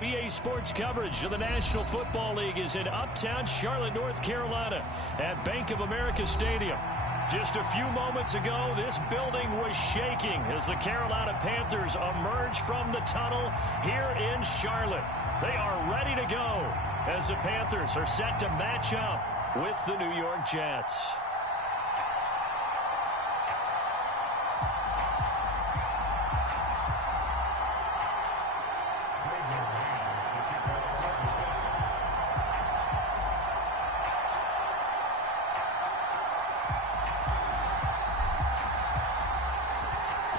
EA Sports coverage of the National Football League is in uptown Charlotte, North Carolina at Bank of America Stadium. Just a few moments ago, this building was shaking as the Carolina Panthers emerged from the tunnel here in Charlotte. They are ready to go as the Panthers are set to match up with the New York Jets.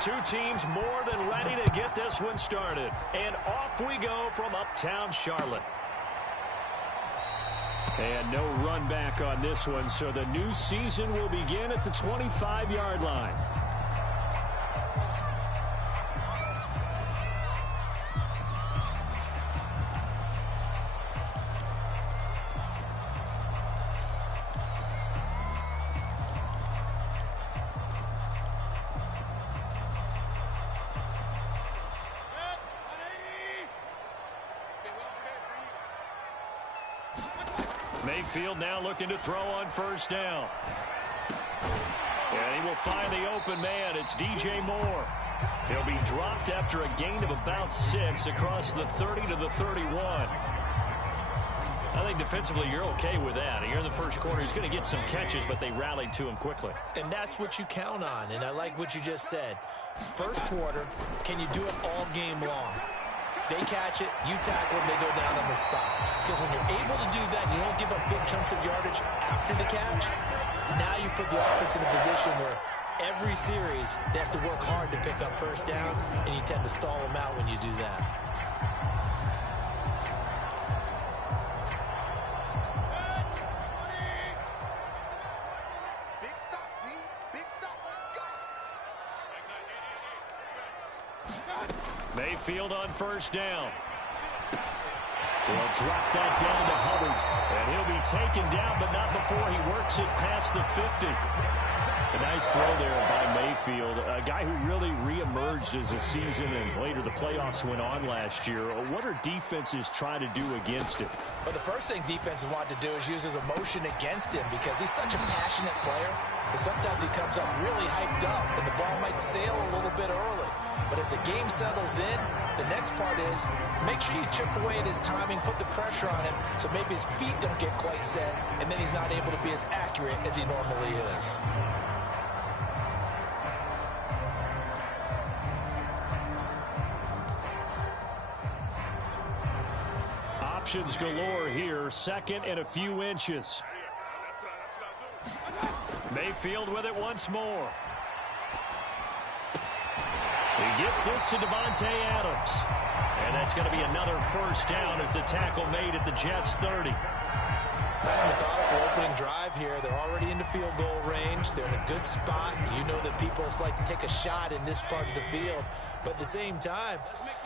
Two teams more than ready to get this one started. And off we go from uptown Charlotte. And no run back on this one, so the new season will begin at the 25-yard line. Mayfield now looking to throw on first down. And he will find the open man. It's DJ Moore. He'll be dropped after a gain of about 6 across the 30 to the 31. I think defensively you're okay with that. Here in the first quarter, he's going to get some catches, but they rallied to him quickly. And that's what you count on, and I like what you just said. First quarter, can you do it all game long? They catch it, you tackle them, they go down on the spot. Because when you're able to do that, you don't give up big chunks of yardage after the catch. Now you put the offense in a position where every series they have to work hard to pick up first downs, and you tend to stall them out when you do that. Big stop, D. Big stop. Let's go. Mayfield on first down. He'll drop that down to Hubbard. And he'll be taken down, but not before he works it past the 50. A nice throw there by Mayfield. A guy who really reemerged as the season and later the playoffs went on last year. What are defenses trying to do against it? Well, the first thing defenses want to do is use his emotion against him because he's such a passionate player. And sometimes he comes up really hyped up, and the ball might sail a little bit early. But as the game settles in, the next part is make sure you chip away at his timing, put the pressure on him so maybe his feet don't get quite set, and then he's not able to be as accurate as he normally is. Options galore here, second and a few inches. Mayfield with it once more. He gets this to Devontae Adams. And that's going to be another first down as the tackle made at the Jets' 30. Nice methodical opening drive here. They're already into field goal range. They're in a good spot. You know that people like to take a shot in this part of the field. But at the same time,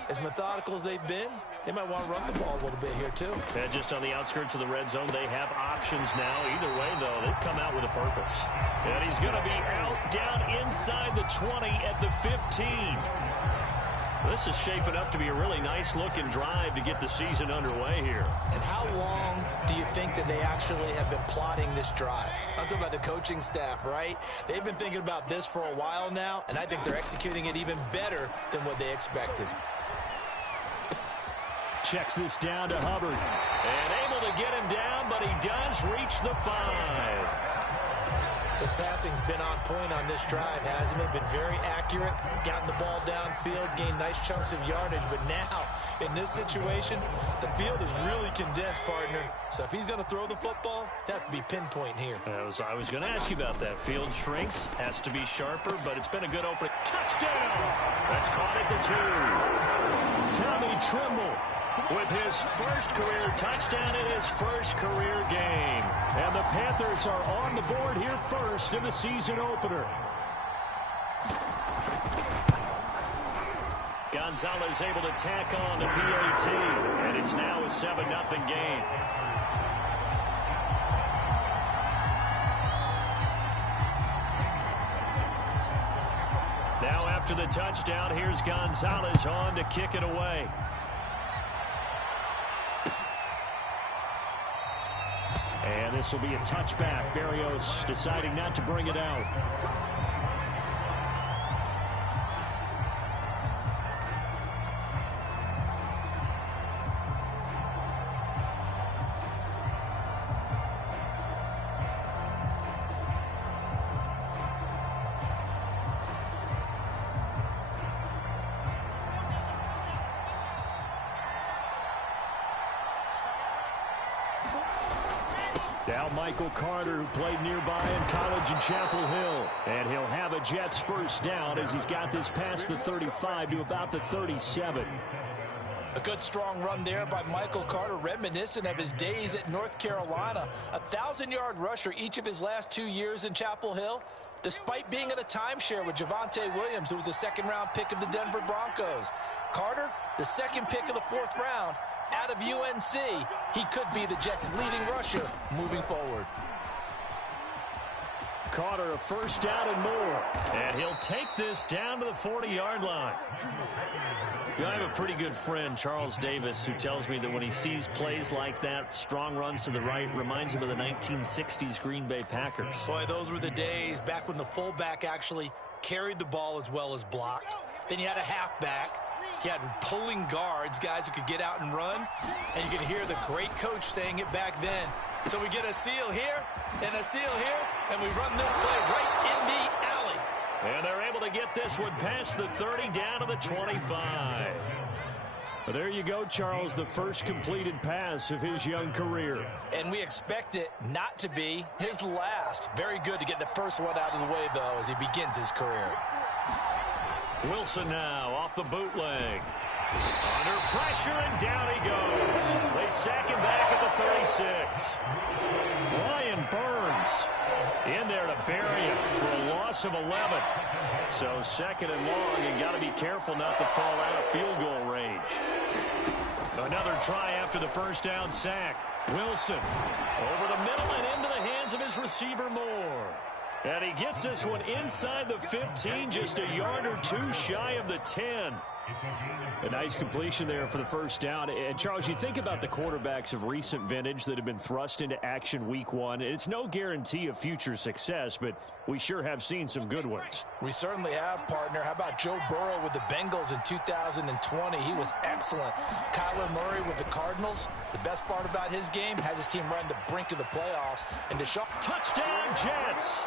as methodical as they've been, they might want to run the ball a little bit here too. And just on the outskirts of the red zone, they have options now. Either way, though, they've come out with a purpose. And he's going to be out down inside the 20 at the 15. This is shaping up to be a really nice-looking drive to get the season underway here. And how long do you think that they actually have been plotting this drive? I'm talking about the coaching staff, right? They've been thinking about this for a while now, and I think they're executing it even better than what they expected. Checks this down to Hubbard. And able to get him down, but he does reach the 5. His passing's been on point on this drive, hasn't it? Been very accurate, gotten the ball downfield, gained nice chunks of yardage. But now, in this situation, the field is really condensed, partner. So if he's going to throw the football, that has to be pinpoint here. I was going to ask you about that. Field shrinks, has to be sharper, but it's been a good opening. Touchdown! That's caught at the 2. Tommy Tremble with his first career touchdown in his first career game. And the Panthers are on the board here first in the season opener. Gonzalez able to tack on the PAT, and it's now a 7-0 game. Now after the touchdown, here's Gonzalez on to kick it away. And this will be a touchback. Berrios deciding not to bring it out. Now Michael Carter, who played nearby in college in Chapel Hill. And he'll have a Jets first down as he's got this past the 35 to about the 37. A good strong run there by Michael Carter, reminiscent of his days at North Carolina. A 1,000-yard rusher each of his last 2 years in Chapel Hill, despite being in a timeshare with Javonte Williams, who was a second-round pick of the Denver Broncos. Carter, the second pick of the 4th round. Out of UNC, he could be the Jets' leading rusher moving forward. Carter, a first down and more. And he'll take this down to the 40-yard line. You know, I have a pretty good friend, Charles Davis, who tells me that when he sees plays like that, strong runs to the right, reminds him of the 1960s Green Bay Packers. Boy, those were the days back when the fullback actually carried the ball as well as blocked. Then you had a halfback. He had pulling guards, guys who could get out and run. And you could hear the great coach saying it back then. So we get a seal here and a seal here, and we run this play right in the alley. And they're able to get this one past the 30 down to the 25. But there you go, Charles, the first completed pass of his young career. And we expect it not to be his last. Very good to get the first one out of the way, though, as he begins his career. Wilson now off the bootleg. Under pressure, and down he goes. They sack him back at the 36. Brian Burns in there to bury him for a loss of 11. So second and long, and got to be careful not to fall out of field goal range. Another try after the first down sack. Wilson over the middle and into the hands of his receiver Moore. And he gets this one inside the 15, just a yard or two shy of the 10. A nice completion there for the first down. And, Charles, you think about the quarterbacks of recent vintage that have been thrust into action week one. It's no guarantee of future success, but we sure have seen some good ones. We certainly have, partner. How about Joe Burrow with the Bengals in 2020? He was excellent. Kyler Murray with the Cardinals. The best part about his game, has his team right on the brink of the playoffs. And Deshaun. Touchdown, Jets!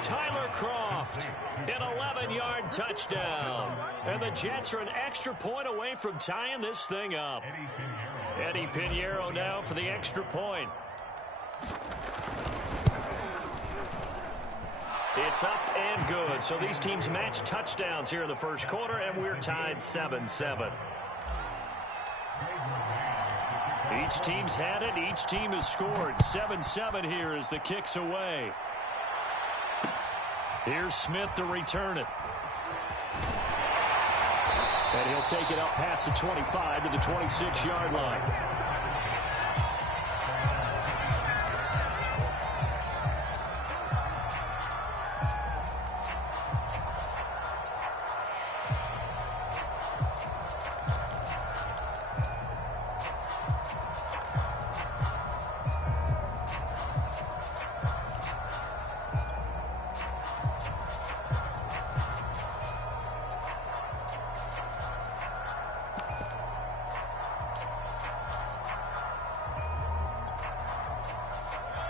Tyler Kroft, an 11-yard touchdown. And the Jets are an extra point away from tying this thing up. Eddie Pinheiro now for the extra point. It's up and good. So these teams match touchdowns here in the first quarter, and we're tied 7-7. Each team's had it. Each team has scored. 7-7 here as the kick's away. Here's Smith to return it. And he'll take it up past the 25 to the 26-yard line.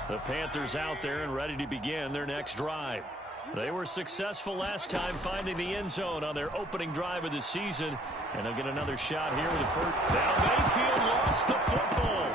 The Panthers out there and ready to begin their next drive. They were successful last time finding the end zone on their opening drive of the season. And they'll get another shot here with the first. Now Mayfield lost the football.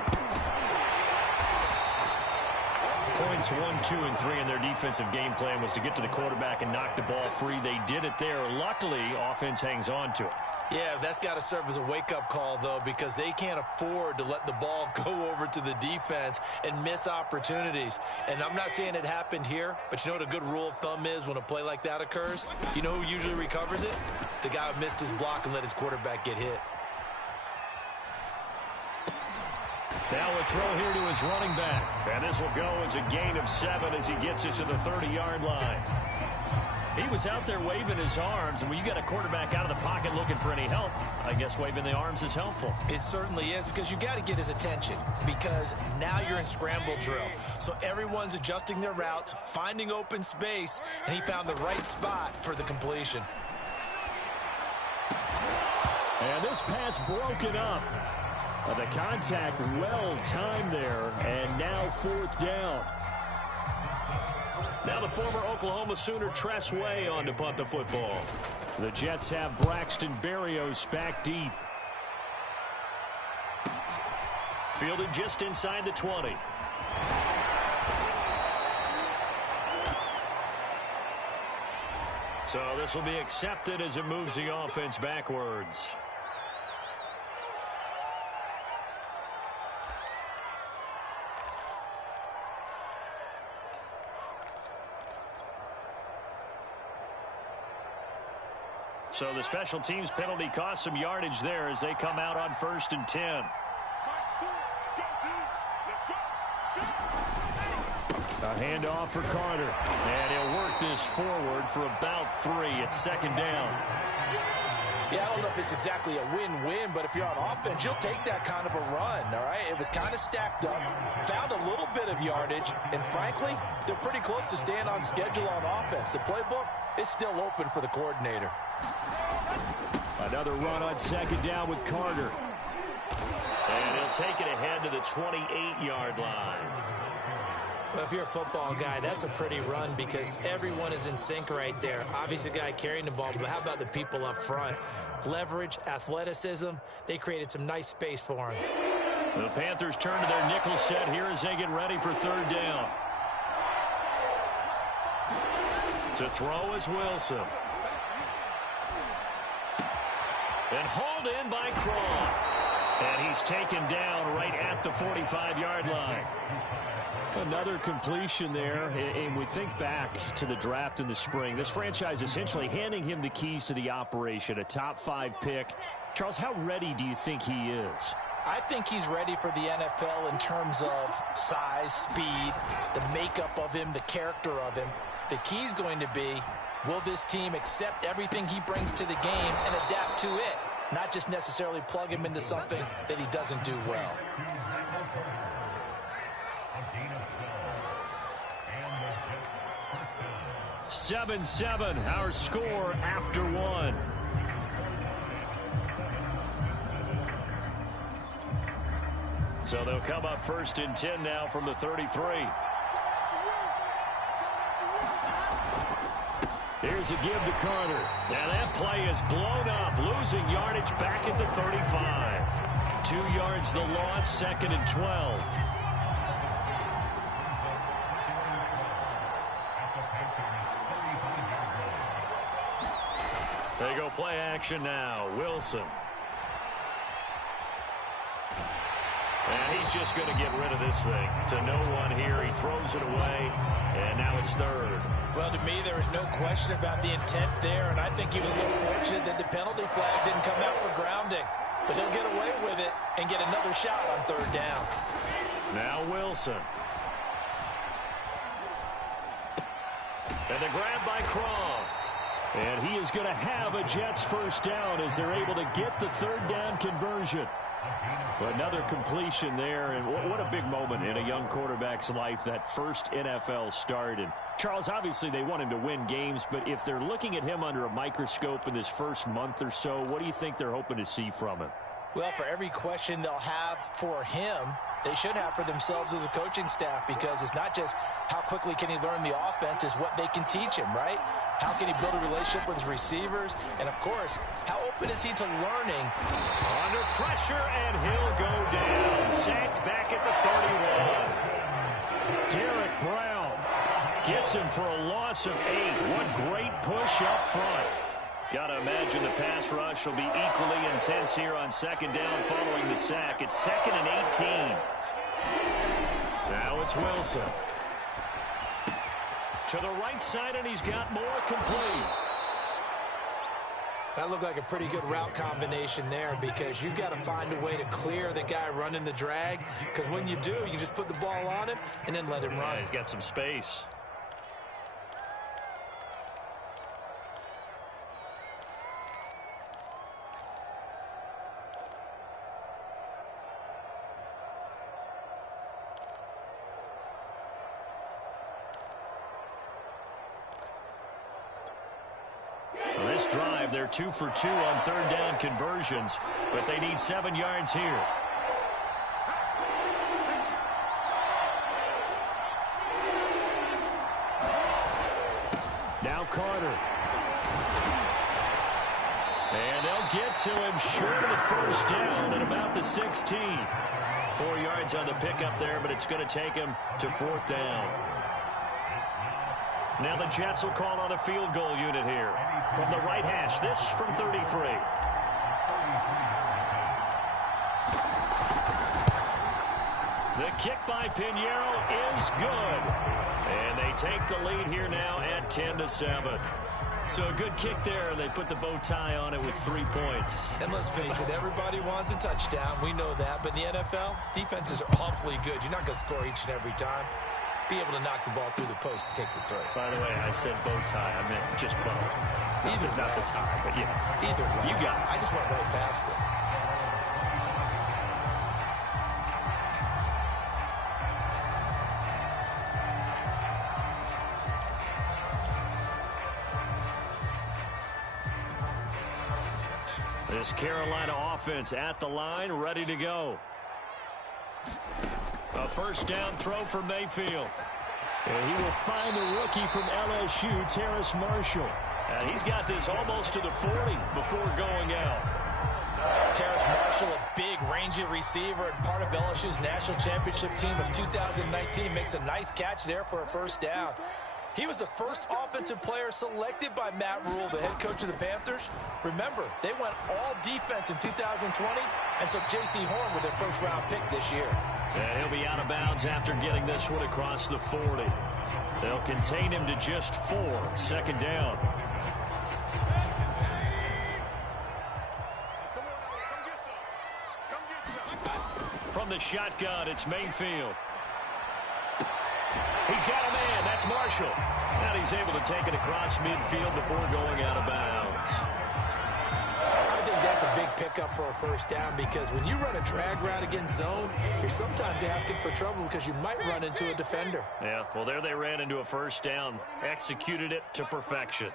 Points 1, 2, and 3 in their defensive game plan was to get to the quarterback and knock the ball free. They did it there. Luckily, offense hangs on to it. Yeah, that's got to serve as a wake-up call, though, because they can't afford to let the ball go over to the defense and miss opportunities. And I'm not saying it happened here, but you know what a good rule of thumb is when a play like that occurs? You know who usually recovers it? The guy who missed his block and let his quarterback get hit. Now a throw here to his running back. And this will go as a gain of 7 as he gets it to the 30-yard line. He was out there waving his arms, and when you got a quarterback out of the pocket looking for any help, I guess waving the arms is helpful. It certainly is, because you got to get his attention, because now you're in scramble drill. So everyone's adjusting their routes, finding open space, and he found the right spot for the completion. And this pass broken up. The contact well timed there, and now 4th down. Now the former Oklahoma Sooner Tress Way on to punt the football. The Jets have Braxton Berrios back deep. Fielded just inside the 20. So this will be accepted as it moves the offense backwards. So the special teams penalty cost some yardage there as they come out on 1st and 10. A handoff for Carter. And he'll work this forward for about 3 at 2nd down. Yeah, I don't know if it's exactly a win-win, but if you're on offense, you'll take that kind of a run, all right? It was kind of stacked up, found a little bit of yardage, and frankly, they're pretty close to staying on schedule on offense. The playbook is still open for the coordinator. Another run on 2nd down with Carter. And he'll take it ahead to the 28-yard line. Well, if you're a football guy, that's a pretty run because everyone is in sync right there. Obviously, the guy carrying the ball, but how about the people up front? Leverage, athleticism, they created some nice space for him. The Panthers turn to their nickel set here as they get ready for 3rd down. To throw is Wilson. And hauled in by Croft. And he's taken down right at the 45-yard line. Another completion there, and we think back to the draft in the spring. This franchise essentially handing him the keys to the operation, a top 5 pick. Charles, how ready do you think he is? I think he's ready for the NFL in terms of size, speed, the makeup of him, the character of him. The key's going to be, will this team accept everything he brings to the game and adapt to it, not just necessarily plug him into something that he doesn't do well. 7-7, our score after 1. So they'll come up 1st and 10 now from the 33. Here's a give to Carter. Now that play is blown up, losing yardage back at the 35. 2 yards the loss, 2nd and 12. They go play action now. Wilson. And he's just going to get rid of this thing. To no one here. He throws it away. And now it's 3rd. Well, to me, there was no question about the intent there. And I think he was a little fortunate that the penalty flag didn't come out for grounding. But he'll get away with it and get another shot on 3rd down. Now Wilson. And the grab by Croft. And he is going to have a Jets 1st down as they're able to get the 3rd down conversion. Another completion there, and what a big moment in a young quarterback's life, that first NFL start. And Charles, obviously they want him to win games, but if they're looking at him under a microscope in this first month or so, what do you think they're hoping to see from him? Well, for every question they'll have for him, they should have for themselves as a coaching staff, because it's not just how quickly can he learn the offense, it's what they can teach him, right? How can he build a relationship with his receivers? And, of course, how open is he to learning? Under pressure, and he'll go down. Sacked back at the 31. Derek Brown gets him for a loss of 8. What great push up front. Got to imagine the pass rush will be equally intense here on 2nd down following the sack. It's 2nd and 18. Now it's Wilson. To the right side, and he's got more complete. That looked like a pretty good route combination there, because you've got to find a way to clear the guy running the drag, because when you do, you just put the ball on him and then let him run. Yeah, he's got some space. this drive. They're 2 for 2 on third down conversions, but they need 7 yards here. Now Carter. And they'll get to him short of the first down at about the 16. 4 yards on the pickup there, but it's going to take him to fourth down. Now the Jets will call on a field goal unit here. From the right hash, this from 33. The kick by Pinheiro is good. And they take the lead here now at 10-7. So a good kick there, and they put the bow tie on it with 3 points. And let's face it, everybody wants a touchdown. We know that. But in the NFL, defenses are awfully good. You're not going to score each and every time. Be able to knock the ball through the post and take the throw. By the way, I said bow tie. I meant just bow. Either not the tie, but yeah. Either way. You got it. I just went right past it. This Carolina offense at the line, ready to go. A first down throw for Mayfield. And he will find the rookie from LSU, Terrace Marshall. And he's got this almost to the 40 before going out. Terrace Marshall, a big, rangy receiver and part of LSU's national championship team of 2019, makes a nice catch there for a first down. He was the first offensive player selected by Matt Rule, the head coach of the Panthers. Remember, they went all defense in 2020 and took J.C. Horn with their first-round pick this year. And he'll be out of bounds after getting this one across the 40. They'll contain him to just 4, second down. From the shotgun, it's Mayfield. He's got a man. That's Marshall. And he's able to take it across midfield before going out of bounds. I think that's a big pickup for a first down because when you run a drag route against zone, you're sometimes asking for trouble because you might run into a defender. Yeah, well, there they ran into a first down. Executed it to perfection.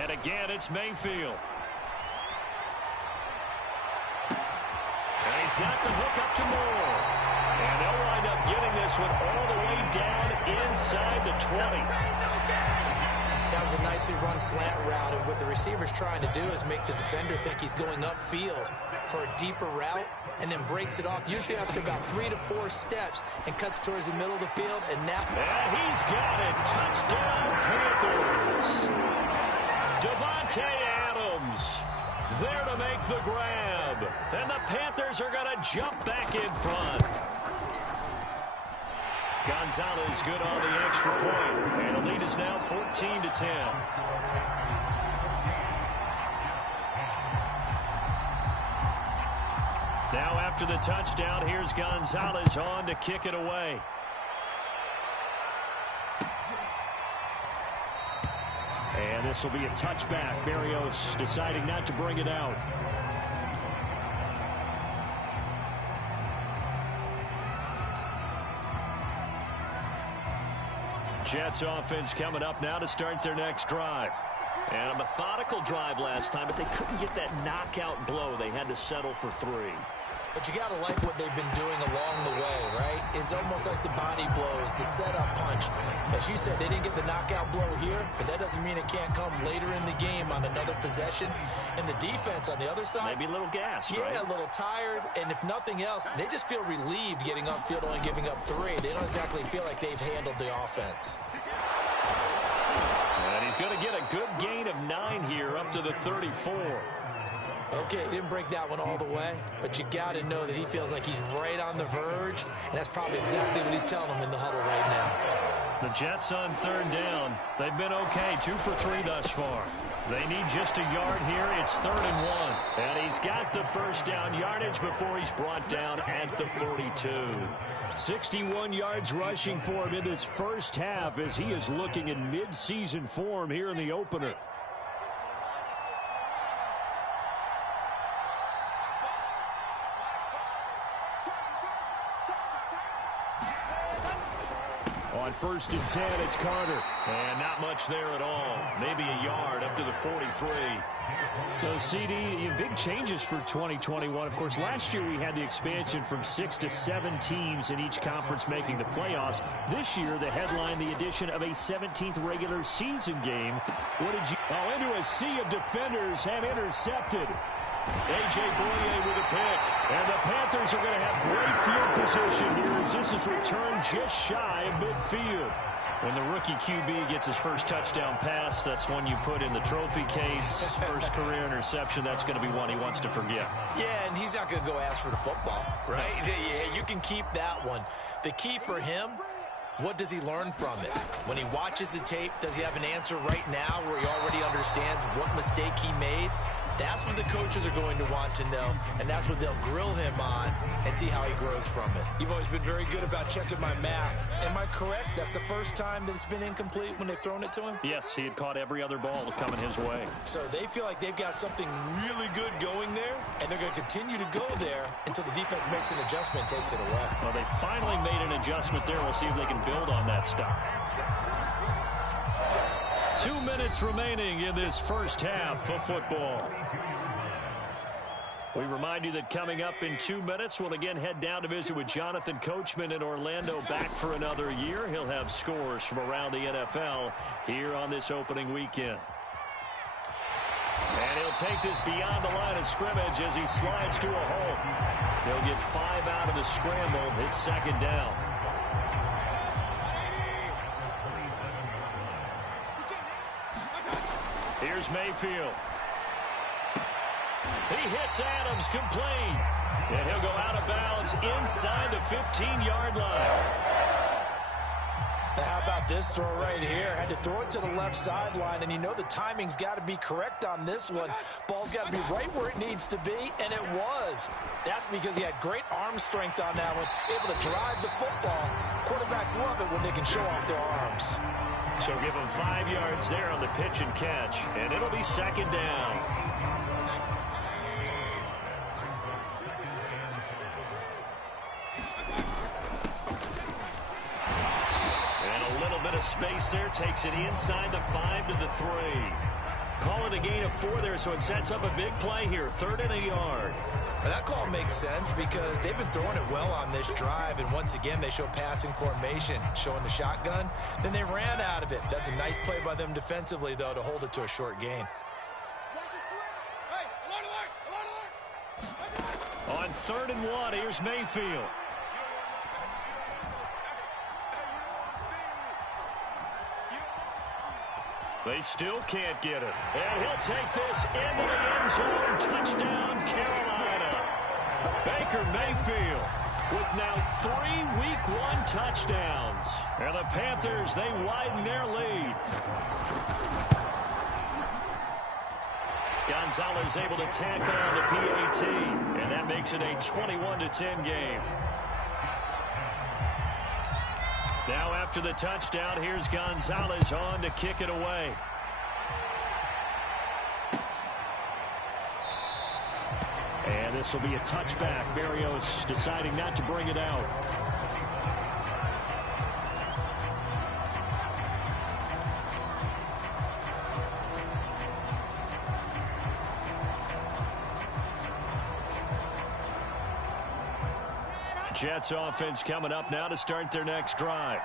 And again, it's Mayfield. And he's got the hook up to Moore. And they'll wind up getting this one all the way down inside the 20. That was a nicely run slant route, and what the receiver's trying to do is make the defender think he's going upfield for a deeper route and then breaks it off, usually after about 3 to 4 steps, and cuts towards the middle of the field. And now... And he's got it. Touchdown, Panthers. Devontae Adams there to make the grab. And the Panthers are going to jump back in front. Gonzalez good on the extra point. And the lead is now 14-10. Now after the touchdown, here's Gonzalez on to kick it away. And this will be a touchback. Berrios deciding not to bring it out. Jets offense coming up now to start their next drive. And a methodical drive last time, but they couldn't get that knockout blow. They had to settle for 3. But you got to like what they've been doing along the way, right? It's almost like the body blows, the setup punch. As you said, they didn't get the knockout blow here, but that doesn't mean it can't come later in the game on another possession. And the defense on the other side... Maybe a little gas, yeah, right? A little tired. And if nothing else, they just feel relieved getting upfield, only giving up 3. They don't exactly feel like they've handled the offense. And he's going to get a good gain of 9 here up to the 34. Okay, he didn't break that one all the way, but you got to know that he feels like he's right on the verge, and that's probably exactly what he's telling them in the huddle right now. The Jets on third down. They've been okay, 2 for 3 thus far. They need just a yard here. It's 3rd and 1. And he's got the first down yardage before he's brought down at the 42. 61 yards rushing for him in this first half as he is looking in mid-season form here in the opener. On 1st and 10, it's Carter. And not much there at all. Maybe a yard up to the 43. So, CD, big changes for 2021. Of course, last year we had the expansion from 6 to 7 teams in each conference making the playoffs. This year, the headline, the addition of a 17th regular season game. What did you... Oh, into a sea of defenders and intercepted. A.J. Boye with a pick. And the Panthers are going to have great field position here as this is returned just shy of midfield. When the rookie QB gets his first touchdown pass, that's one you put in the trophy case. First career interception, that's going to be one he wants to forget. Yeah, and he's not going to go ask for the football, right? Yeah, you can keep that one. The key for him, what does he learn from it? When he watches the tape, does he have an answer right now where he already understands what mistake he made? That's what the coaches are going to want to know, and that's what they'll grill him on and see how he grows from it. You've always been very good about checking my math. Am I correct? That's the first time that it's been incomplete when they've thrown it to him? Yes, he had caught every other ball coming his way. So they feel like they've got something really good going there, and they're going to continue to go there until the defense makes an adjustment and takes it away. Well, they finally made an adjustment there. We'll see if they can build on that stop. 2 minutes remaining in this first half of football. We remind you that coming up in 2 minutes, we'll again head down to visit with Jonathan Coachman in Orlando, back for another year. He'll have scores from around the NFL here on this opening weekend. And he'll take this beyond the line of scrimmage as he slides to a hole. He'll get 5 out of the scramble. It's second down. Here's Mayfield. He hits Adams complete. And he'll go out of bounds inside the 15-yard line. Now, how about this throw right here? Had to throw it to the left sideline, and you know the timing's got to be correct on this one. Ball's got to be right where it needs to be, and it was. That's because he had great arm strength on that one, able to drive the football. Quarterbacks love it when they can show off their arms. So give him 5 yards there on the pitch and catch, and it'll be second down. Space there, takes it inside the 5 to the 3. Call it a gain of 4 there, so it sets up a big play here. 3rd and a yard. Well, that call makes sense because they've been throwing it well on this drive, and once again they show passing formation, showing the shotgun. Then they ran out of it. That's a nice play by them defensively, though, to hold it to a short gain. On 3rd and 1, here's Mayfield. They still can't get it. And he'll take this into the end zone. Touchdown, Carolina. Baker Mayfield with now 3 Week 1 touchdowns. And the Panthers, they widen their lead. Gonzalez able to tack on the PAT. And that makes it a 21-10 game. Now after the touchdown, here's Gonzalez on to kick it away. And this will be a touchback. Berrios deciding not to bring it out. Jets offense coming up now to start their next drive.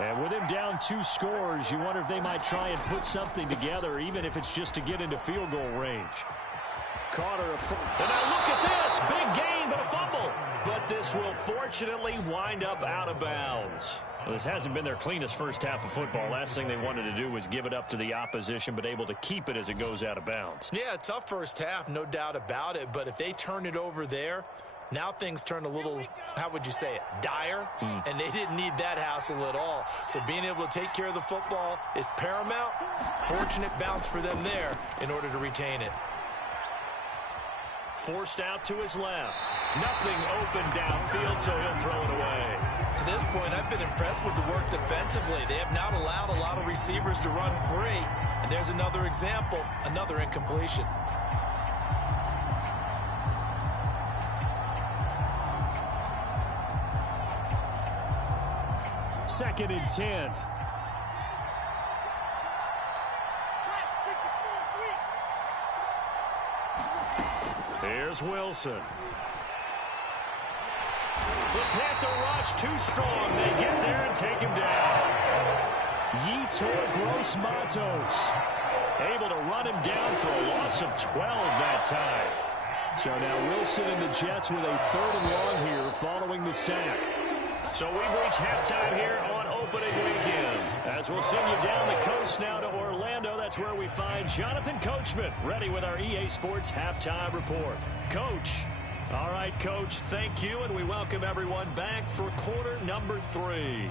And with him down 2 scores, you wonder if they might try and put something together, even if it's just to get into field goal range. Carter, and now look at this. Big gain, but a fumble. But this will fortunately wind up out of bounds. Well, this hasn't been their cleanest first half of football. Last thing they wanted to do was give it up to the opposition, but able to keep it as it goes out of bounds. Yeah, tough first half, no doubt about it. But if they turn it over there, now things turn a little, how would you say it, dire, and they didn't need that hassle at all. So being able to take care of the football is paramount. Fortunate bounce for them there in order to retain it. Forced out to his left. Nothing open downfield, so he'll throw it away. To this point, I've been impressed with the work defensively. They have not allowed a lot of receivers to run free. And there's another example, another incompletion. 2nd and 10. Here's Wilson. The Panther rush too strong. They get there and take him down. Yetur Gross-Matos able to run him down for a loss of 12 that time. So now Wilson and the Jets with a 3rd and long here following the sack. So we've reached halftime here on opening weekend. As we'll send you down the coast now to Orlando, that's where we find Jonathan Coachman ready with our EA Sports halftime report. Coach. All right, Coach, thank you, and we welcome everyone back for quarter number 3.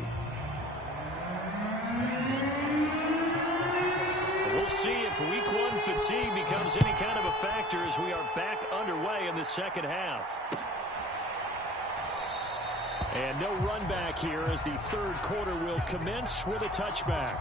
We'll see if week 1 fatigue becomes any kind of a factor as we are back underway in the second half. And no run back here as the 3rd quarter will commence with a touchback.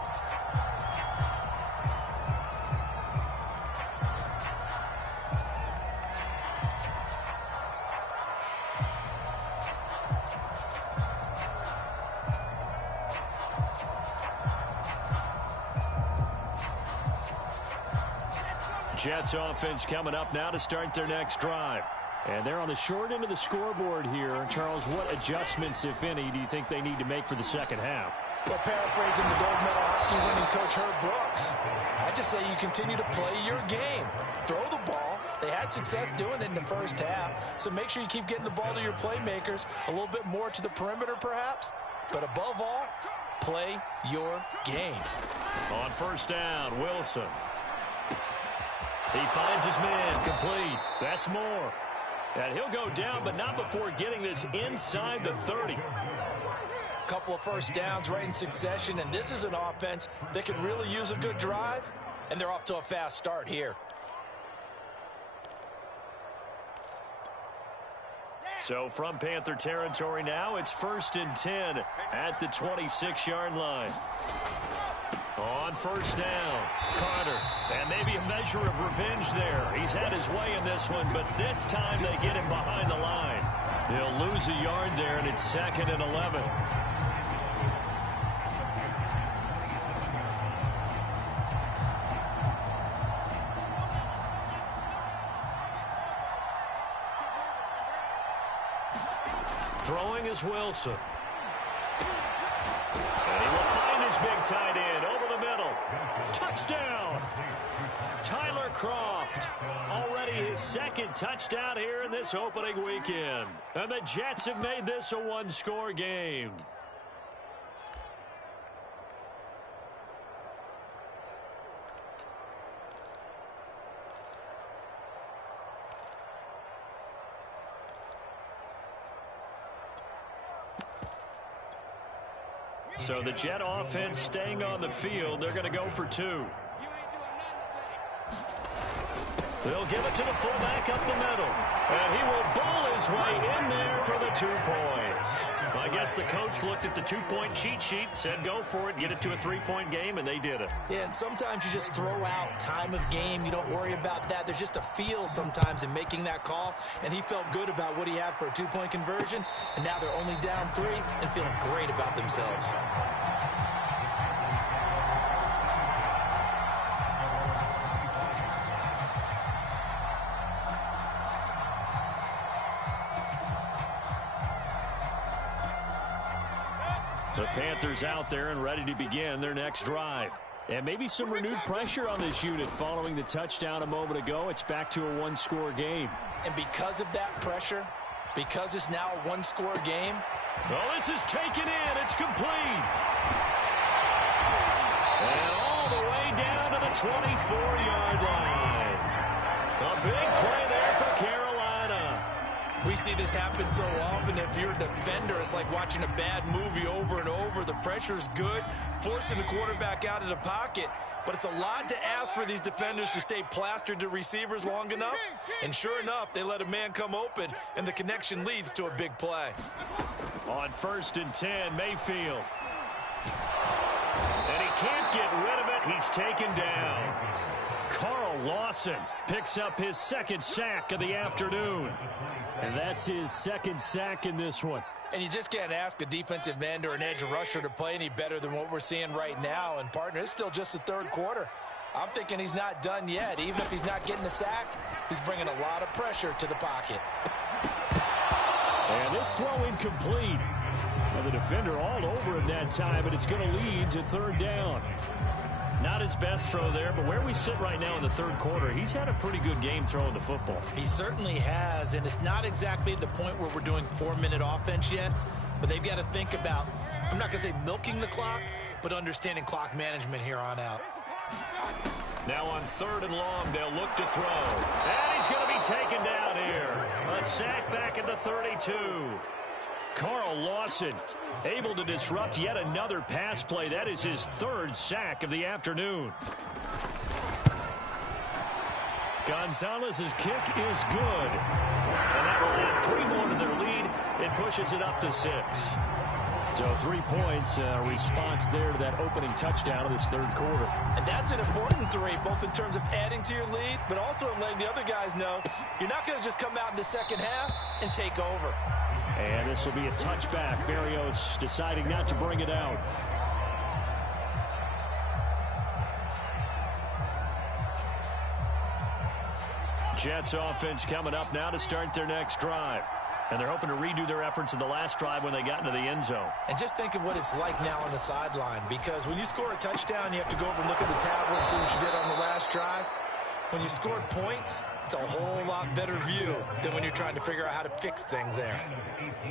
Jets offense coming up now to start their next drive. And they're on the short end of the scoreboard here. Charles, what adjustments, if any, do you think they need to make for the second half? Well, paraphrasing the gold medal hockey winning coach Herb Brooks, I just say you continue to play your game. Throw the ball. They had success doing it in the first half, so make sure you keep getting the ball to your playmakers, a little bit more to the perimeter perhaps, but above all, play your game. On first down, Wilson. He finds his man, complete. That's more. And he'll go down, but not before getting this inside the 30. Couple of first downs right in succession, and this is an offense that could really use a good drive, and they're off to a fast start here. So from Panther territory now, it's 1st and 10 at the 26-yard line. On first down, Carter, and maybe a measure of revenge there. He's had his way in this one, but this time they get him behind the line. He'll lose a yard there, and it's 2nd and 11. Throwing is Wilson. And he will find his big tight end over the middle. Touchdown! Tyler Kroft. Already his 2nd touchdown here in this opening weekend. And the Jets have made this a one-score game. So the Jet offense staying on the field. They're going to go for 2. They'll give it to the fullback up the middle. And he will bowl his way in there for the 2 points. I guess the coach looked at the 2-point cheat sheet, said go for it, get it to a 3-point game, and they did it. Yeah, and sometimes you just throw out time of game. You don't worry about that. There's just a feel sometimes in making that call, and he felt good about what he had for a 2-point conversion, and now they're only down 3 and feeling great about themselves. The Panthers out there and ready to begin their next drive. And maybe some renewed pressure on this unit following the touchdown a moment ago. It's back to a one-score game. And because of that pressure, because it's now a one-score game. Well, this is taken in. It's complete. And all the way down to the 24-yard line. A big play there for Carolina. We see this happen so often. If you're a defender, it's like watching a bad movie over and over. The pressure's good, forcing the quarterback out of the pocket. But it's a lot to ask for these defenders to stay plastered to receivers long enough. And sure enough, they let a man come open, and the connection leads to a big play. On 1st and 10, Mayfield. And he can't get rid of it. He's taken down. Carl Lawson picks up his second sack of the afternoon. And that's his second sack in this one. And you just can't ask a defensive end or an edge rusher to play any better than what we're seeing right now. And, partner, it's still just the third quarter. I'm thinking he's not done yet. Even if he's not getting a sack, he's bringing a lot of pressure to the pocket. And this throw incomplete. And the defender all over him that time, and it's going to lead to third down. Not his best throw there, but where we sit right now in the third quarter, he's had a pretty good game throwing the football. He certainly has, and it's not exactly at the point where we're doing 4-minute offense yet, but they've got to think about, I'm not going to say milking the clock, but understanding clock management here on out. Now on 3rd and long, they'll look to throw. And he's going to be taken down here. A sack back at the 32. Carl Lawson able to disrupt yet another pass play. That is his 3rd sack of the afternoon. Gonzalez's kick is good. And that will add 3 more to their lead. It pushes it up to 6. So 3 points, response there to that opening touchdown of this third quarter. And that's an important 3, both in terms of adding to your lead, but also in letting the other guys know you're not going to just come out in the second half and take over. And this will be a touchback. Berrios deciding not to bring it out. Jets offense coming up now to start their next drive. And they're hoping to redo their efforts in the last drive when they got into the end zone. And just think of what it's like now on the sideline, because when you score a touchdown, you have to go over and look at the tablet and see what you did on the last drive. When you scored points, it's a whole lot better view than when you're trying to figure out how to fix things there.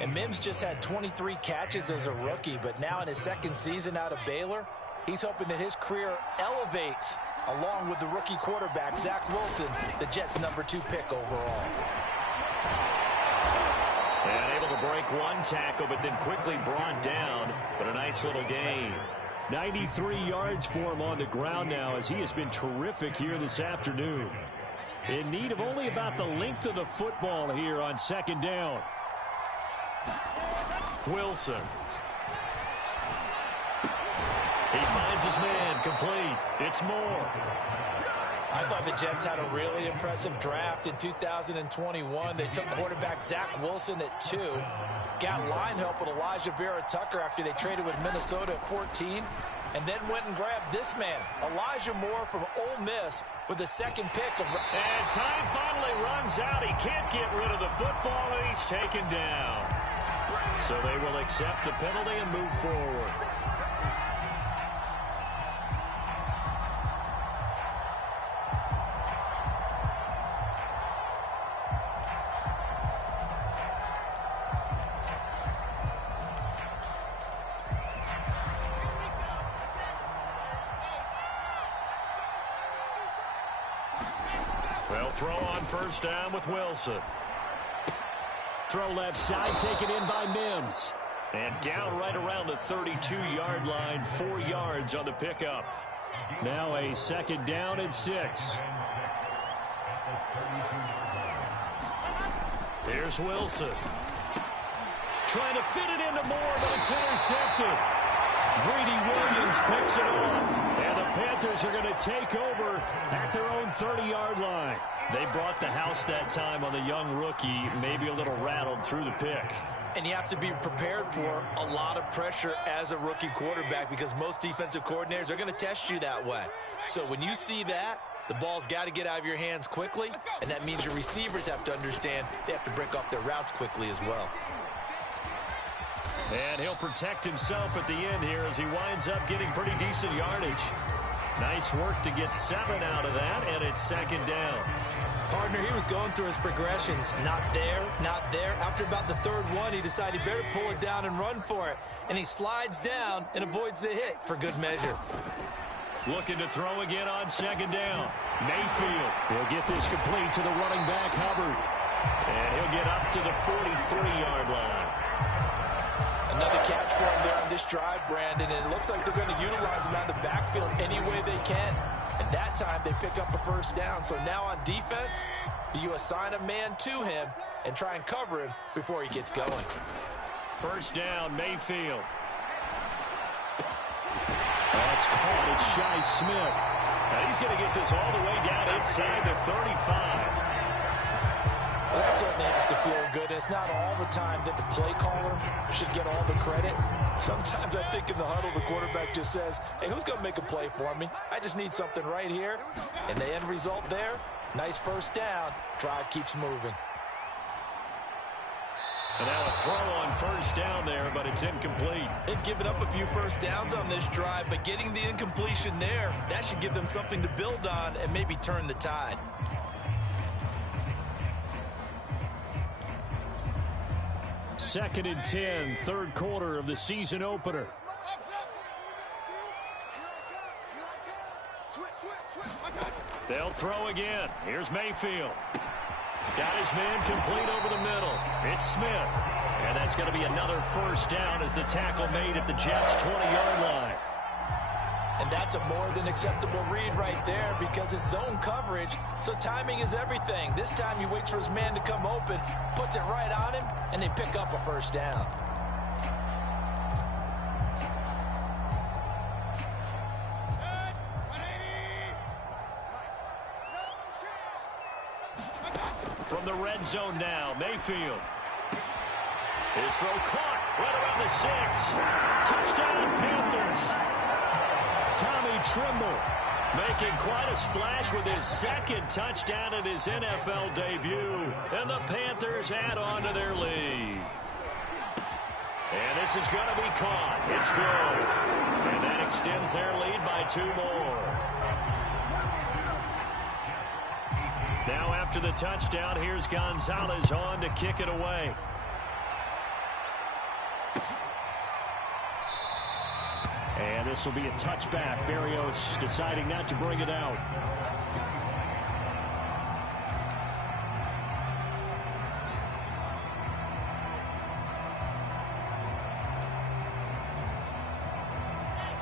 And Mims just had 23 catches as a rookie, but now in his 2nd season out of Baylor, he's hoping that his career elevates along with the rookie quarterback, Zach Wilson, the Jets' #2 pick overall. And able to break 1 tackle, but then quickly brought down. But a nice little gain. 93 yards for him on the ground now, as he has been terrific here this afternoon. In need of only about the length of the football here on 2nd down. Wilson. He finds his man, complete. It's Moore. I thought the Jets had a really impressive draft in 2021. They took quarterback Zach Wilson at 2. Got line help with Elijah Vera Tucker after they traded with Minnesota at 14. And then went and grabbed this man, Elijah Moore from Ole Miss, with the 2nd pick. And time finally runs out. He can't get rid of the football, and he's taken down. So they will accept the penalty and move forward. Well, throw on 1st down with Wilson. Throw left side, taken in by Mims. And down right around the 32-yard line, 4 yards on the pickup. Now a 2nd down and 6. Here's Wilson. Trying to fit it into Moore, but it's intercepted. Greedy Williams picks it off. And the Panthers are going to take over at their own 30-yard line. They brought the house that time on the young rookie, maybe a little rattled through the pick. And you have to be prepared for a lot of pressure as a rookie quarterback, because most defensive coordinators are going to test you that way. So when you see that, the ball's got to get out of your hands quickly, and that means your receivers have to understand they have to break off their routes quickly as well. And he'll protect himself at the end here as he winds up getting pretty decent yardage. Nice work to get 7 out of that, and it's 2nd down. Partner, he was going through his progressions. Not there, not there. After about the 3rd one, he decided he better pull it down and run for it. And he slides down and avoids the hit for good measure. Looking to throw again on 2nd down. Mayfield. He'll get this complete to the running back, Hubbard. And he'll get up to the 43-yard line. Another catch for him there on this drive, Brandon, and it looks like they're going to utilize him out of the backfield any way they can. And that time they pick up a 1st down. So now on defense, do you assign a man to him and try and cover him before he gets going? 1st down, Mayfield. That's caught. It's Shi Smith. And he's going to get this all the way down inside the 35. Well, that certainly has to feel good. It's not all the time that the play caller should get all the credit. Sometimes I think in the huddle, the quarterback just says, hey, who's going to make a play for me? I just need something right here. And the end result there, nice first down. Drive keeps moving. And now a throw on first down there, but it's incomplete. They've given up a few first downs on this drive, but getting the incompletion there, that should give them something to build on and maybe turn the tide. Second and 10, third quarter of the season opener. They'll throw again. Here's Mayfield. Got his man complete over the middle. It's Smith. And that's going to be another first down as the tackle made at the Jets' 20-yard line. And that's a more than acceptable read right there because it's zone coverage, so timing is everything. This time he waits for his man to come open, puts it right on him, and they pick up a first down. From the red zone now, Mayfield. His throw caught right around the 6. Touchdown, Panthers. Tommy Tremble making quite a splash with his second touchdown in his NFL debut. And the Panthers add on to their lead. And this is going to be caught. It's good. And that extends their lead by 2 more. Now after the touchdown, here's Gonzalez on to kick it away. And this will be a touchback. Berrios deciding not to bring it out.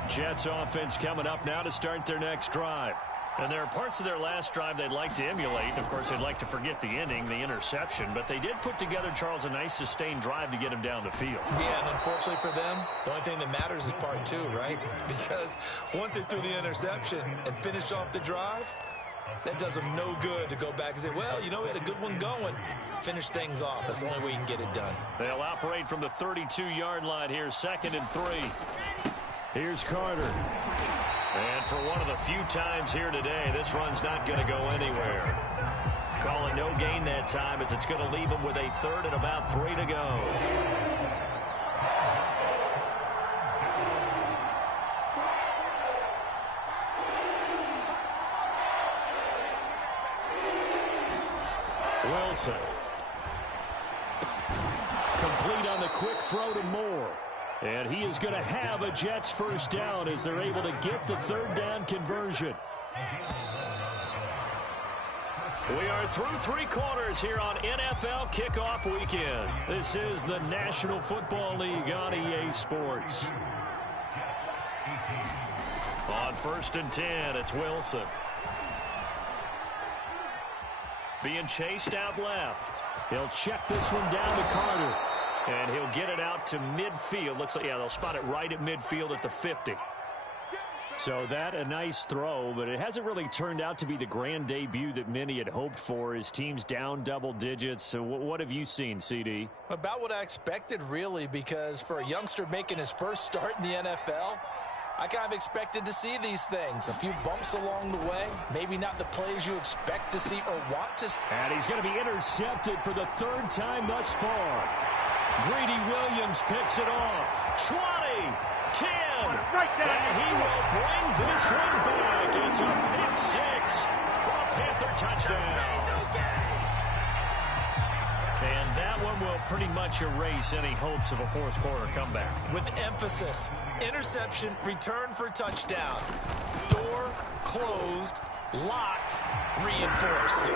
Jets offense coming up now to start their next drive. And there are parts of their last drive they'd like to emulate. Of course, they'd like to forget the ending, the interception. But they did put together, Charles, a nice sustained drive to get him down the field. Yeah, and unfortunately for them, the only thing that matters is part 2, right? Because once they threw the interception and finished off the drive, that does them no good to go back and say, well, you know, we had a good one going. Finish things off. That's the only way you can get it done. They'll operate from the 32-yard line here, 2nd and 3. Here's Carter. And for one of the few times here today, this run's not going to go anywhere. Call it no gain that time as it's going to leave them with a 3rd and about 3 to go. Wilson. Complete on the quick throw to Moore. And he is going to have a Jets first down as they're able to get the 3rd down conversion. We are through 3 quarters here on NFL Kickoff Weekend. This is the National Football League on EA Sports. On 1st and 10, it's Wilson. Being chased out left. He'll check this one down to Carter. And he'll get it out to midfield. Looks like, yeah, they'll spot it right at midfield at the 50. So that a nice throw, but it hasn't really turned out to be the grand debut that many had hoped for. His team's down double digits. So what have you seen, CD? About what I expected, really, because for a youngster making his first start in the NFL, I kind of expected to see these things. A few bumps along the way, maybe not the plays you expect to see or want to see. And he's going to be intercepted for the 3rd time thus far. Greedy Williams picks it off. 20, 10, right there. And he will bring this one back. It's a pick 6 for a Panther touchdown. And that one will pretty much erase any hopes of a 4th quarter comeback. With emphasis, interception, return for touchdown. Door closed, locked, reinforced.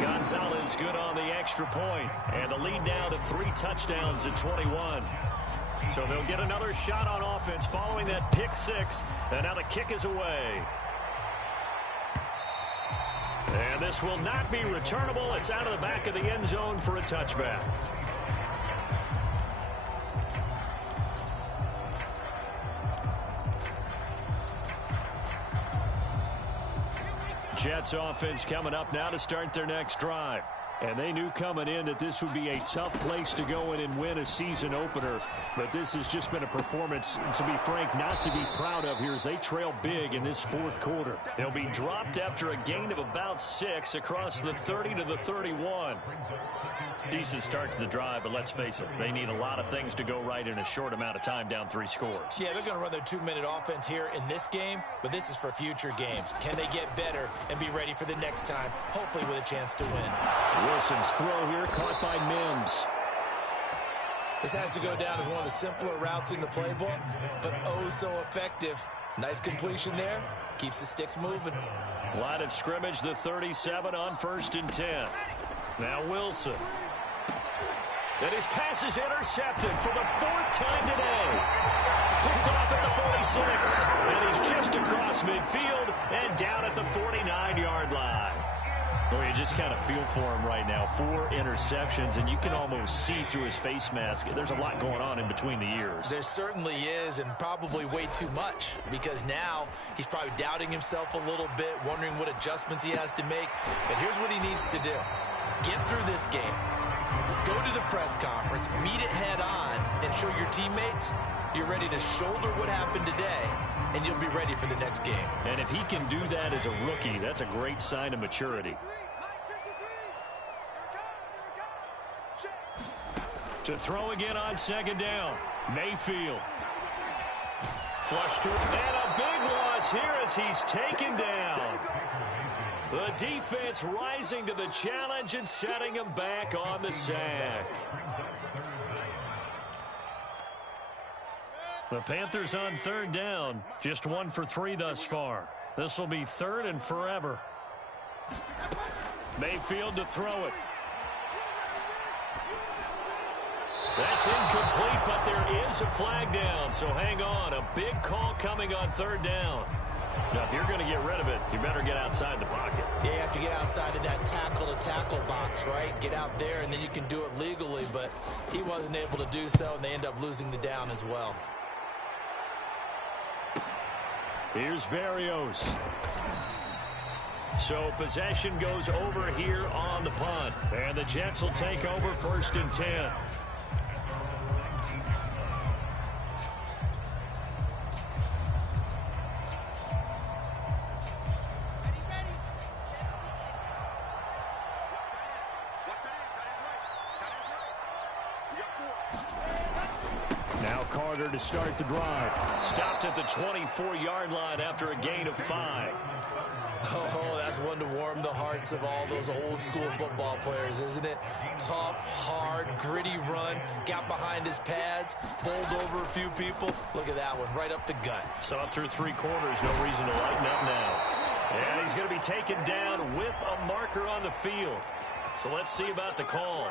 Gonzalez good on the extra point. And the lead now to 3 touchdowns at 21. So they'll get another shot on offense following that pick 6. And now the kick is away. And this will not be returnable. It's out of the back of the end zone for a touchback. Jets offense coming up now to start their next drive. And they knew coming in that this would be a tough place to go in and win a season opener. But this has just been a performance, to be frank, not to be proud of here as they trail big in this fourth quarter. They'll be dropped after a gain of about 6 across the 30 to the 31. Decent start to the drive, but let's face it, they need a lot of things to go right in a short amount of time down 3 scores. Yeah, they're going to run their 2-minute offense here in this game, but this is for future games. Can they get better and be ready for the next time, hopefully with a chance to win? Wilson's throw here caught by Mims. This has to go down as one of the simpler routes in the playbook, but oh so effective. Nice completion there. Keeps the sticks moving. Line of scrimmage, the 37 on 1st and 10. Now Wilson. And his pass is intercepted for the 4th time today. Picked off at the 46. And he's just across midfield and down at the 49-yard line. Well, you just kind of feel for him right now. 4 interceptions, and you can almost see through his face mask. There's a lot going on in between the ears. There certainly is, and probably way too much, because now he's probably doubting himself a little bit, wondering what adjustments he has to make. But here's what he needs to do. Get through this game. Go to the press conference, meet it head on, and show your teammates you're ready to shoulder what happened today, and you'll be ready for the next game. And if he can do that as a rookie, that's a great sign of maturity. To throw again on 2nd down. Mayfield. Flush to, and a big loss here as he's taken down. The defense rising to the challenge and setting him back on the sack. The Panthers on 3rd down. Just 1 for 3 thus far. This will be 3rd and forever. Mayfield to throw it. That's incomplete, but there is a flag down, so hang on. A big call coming on 3rd down. Now, if you're going to get rid of it, you better get outside the pocket. Yeah, you have to get outside of that tackle-to-tackle box, right? Get out there, and then you can do it legally, but he wasn't able to do so, and they end up losing the down as well. Here's Berrios. So possession goes over here on the punt. And the Jets will take over 1st and 10. Now Carter to start the drive. Stopped at the 24-yard line after a gain of 5. Oh, that's one to warm the hearts of all those old-school football players, isn't it? Tough, hard, gritty run. Got behind his pads, bowled over a few people. Look at that one, right up the gut. Saw it through 3 quarters. No reason to lighten up now. And he's going to be taken down with a marker on the field. So let's see about the call.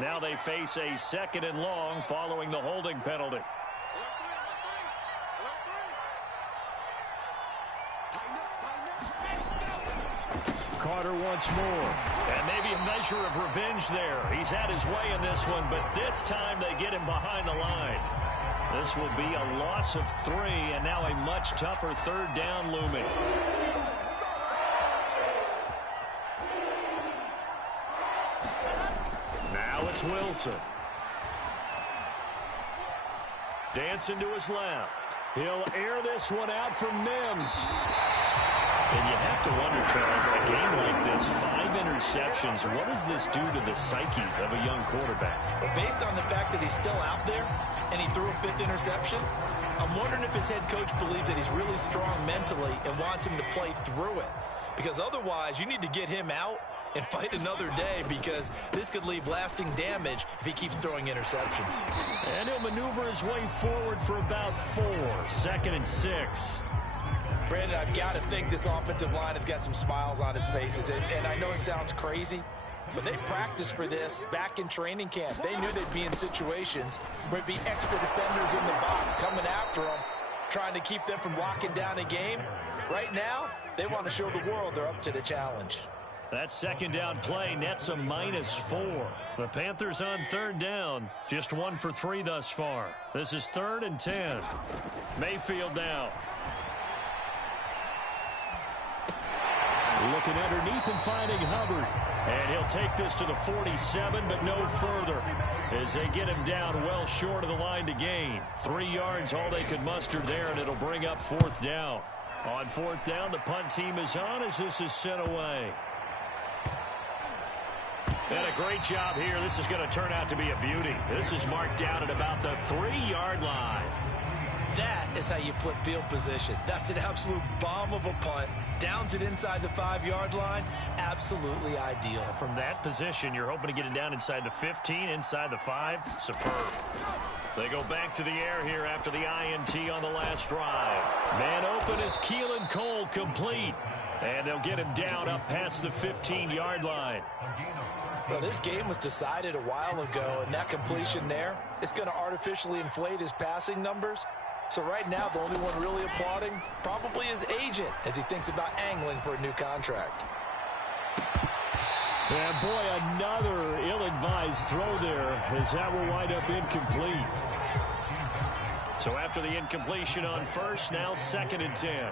Now they face a 2nd and long following the holding penalty. Carter once more. And maybe a measure of revenge there. He's had his way in this one, but this time they get him behind the line. This will be a loss of 3, and now a much tougher 3rd down looming. Now it's Wilson. Dancing to his left. He'll air this one out for Mims. And you have to wonder, Charles, a game like this, 5 interceptions, what does this do to the psyche of a young quarterback? Well, based on the fact that he's still out there and he threw a 5th interception, I'm wondering if his head coach believes that he's really strong mentally and wants him to play through it. Because otherwise, you need to get him out and fight another day, because this could leave lasting damage if he keeps throwing interceptions. And he'll maneuver his way forward for about 4, 2nd and 6. Brandon, I've got to think this offensive line has got some smiles on its faces. And I know it sounds crazy, but they practiced for this back in training camp. They knew they'd be in situations where it'd be extra defenders in the box coming after them, trying to keep them from locking down a game. Right now, they want to show the world they're up to the challenge. That 2nd down play nets a -4. The Panthers on 3rd down, just 1 for 3 thus far. This is 3rd and 10. Mayfield now. Looking underneath and finding Hubbard. And he'll take this to the 47, but no further, as they get him down well short of the line to gain. 3 yards, all they could muster there, and it'll bring up 4th down. On 4th down, the punt team is on as this is sent away. And a great job here. This is going to turn out to be a beauty. This is marked down at about the 3-yard line. That is how you flip field position. That's an absolute bomb of a punt. Downs it inside the 5-yard line. Absolutely ideal. From that position, you're hoping to get it down inside the 15, inside the 5. Superb. They go back to the air here after the INT on the last drive. Man open is Keelan Cole, complete. And they'll get him down up past the 15-yard line. Well, this game was decided a while ago, and that completion there is going to artificially inflate his passing numbers. So right now, the only one really applauding probably his agent as he thinks about angling for a new contract. And boy, another ill-advised throw there, as that will wind up incomplete. So after the incompletion on first, now 2nd and 10.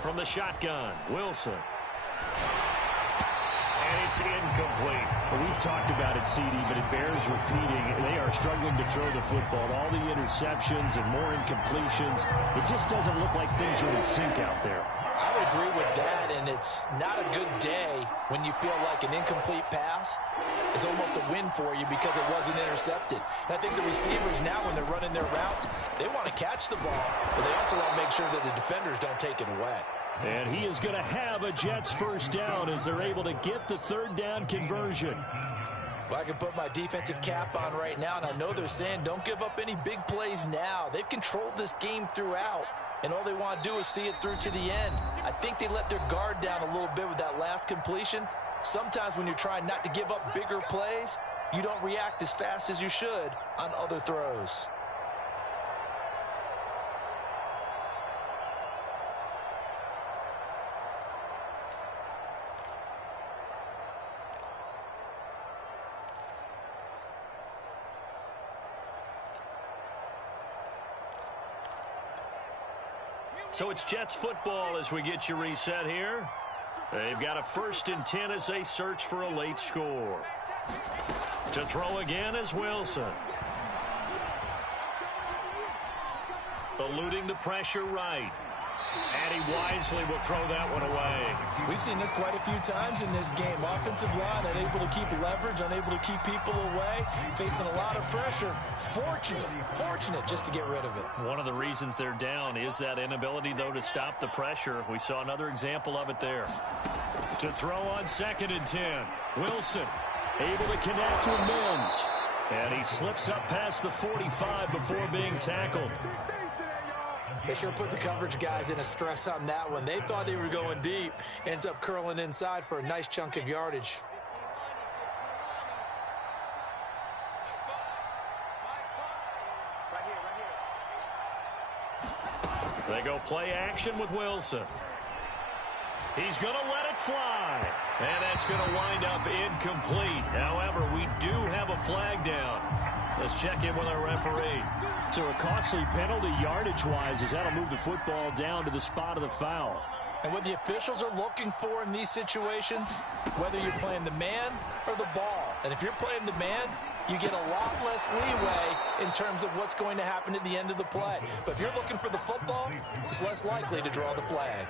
From the shotgun, Wilson. And it's incomplete. Well, we've talked about it, CD, but it bears repeating. They are struggling to throw the football. All the interceptions and more incompletions. It just doesn't look like things are in sync out there. I would agree with that, and it's not a good day when you feel like an incomplete pass is almost a win for you because it wasn't intercepted. And I think the receivers now, when they're running their routes, they want to catch the ball, but they also want to make sure that the defenders don't take it away. And he is going to have a Jets 1st down as they're able to get the 3rd down conversion. Well, I can put my defensive cap on right now, and I know they're saying don't give up any big plays now. They've controlled this game throughout, and all they want to do is see it through to the end. I think they let their guard down a little bit with that last completion. Sometimes when you're trying not to give up bigger plays, you don't react as fast as you should on other throws. So it's Jets football as we get you reset here. They've got a 1st and 10 as they search for a late score. To throw again is Wilson. Eluding the pressure right. And he wisely will throw that one away. We've seen this quite a few times in this game. Offensive line unable to keep leverage, unable to keep people away, facing a lot of pressure. Fortunate just to get rid of it. One of the reasons they're down is that inability, though, to stop the pressure. We saw another example of it there. To throw on 2nd and 10. Wilson able to connect with Mims. And he slips up past the 45 before being tackled. They sure put the coverage guys in a stress on that one. They thought they were going deep. Ends up curling inside for a nice chunk of yardage. They go play action with Wilson. He's going to let it fly. And that's going to wind up incomplete. However, we do have a flag down. Let's check in with our referee. So a costly penalty yardage-wise as that'll move the football down to the spot of the foul. And what the officials are looking for in these situations, whether you're playing the man or the ball. And if you're playing the man, you get a lot less leeway in terms of what's going to happen at the end of the play. But if you're looking for the football, it's less likely to draw the flag.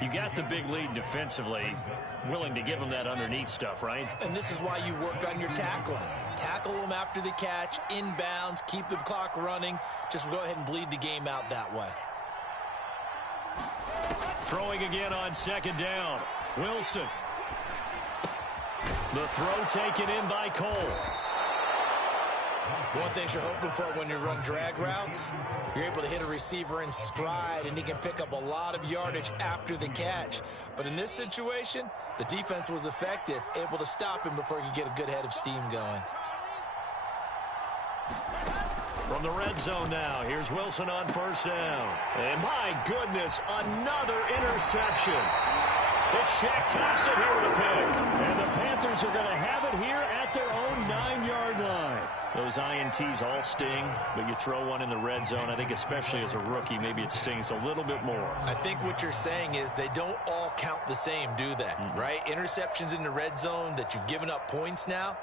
You got the big lead defensively, willing to give them that underneath stuff, right? And this is why you work on your tackling. Tackle them after the catch, inbounds, keep the clock running. Just go ahead and bleed the game out that way. Throwing again on 2nd down. Wilson. The throw taken in by Cole. One thing you're hoping for when you run drag routes, you're able to hit a receiver in stride, and he can pick up a lot of yardage after the catch. But in this situation, the defense was effective, able to stop him before he could get a good head of steam going. From the red zone now, here's Wilson on 1st down. And my goodness, another interception. It's Shaq Thompson here with a pick. And the Panthers are going to have it here at their own 9-yard line. Those INTs all sting, but you throw one in the red zone. I think especially as a rookie, maybe it stings a little bit more. I think what you're saying is they don't all count the same, do they? Right? Interceptions in the red zone that you've given up points now,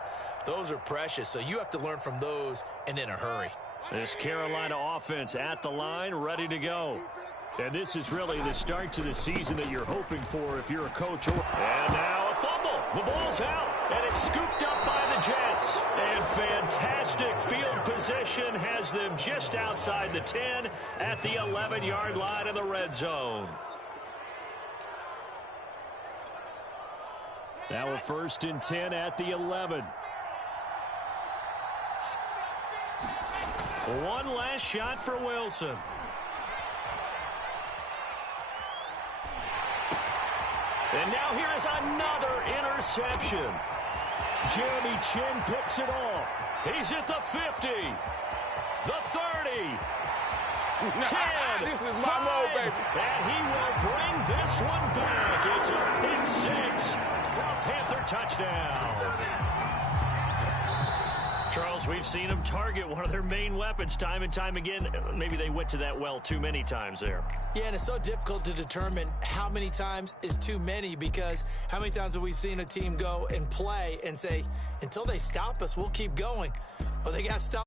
those are precious. So you have to learn from those and in a hurry. This Carolina offense at the line, ready to go. And this is really the start to the season that you're hoping for if you're a coach. And now a fumble. The ball's out, and it's scooped up by the Jets. And fantastic field position has them just outside the 10 at the 11-yard line in the red zone. Now a 1st and 10 at the 11. One last shot for Wilson. And now here is another interception. Jeremy Chin picks it off. He's at the 50, the 30, 10, This is 5, my mode, baby. and he will bring this one back. It's a pick 6 for a Panther touchdown. Charles, we've seen them target one of their main weapons time and time again. Maybe they went to that well too many times there. Yeah, and it's so difficult to determine how many times is too many, because how many times have we seen a team go and play and say, until they stop us, we'll keep going. Well, they got stopped.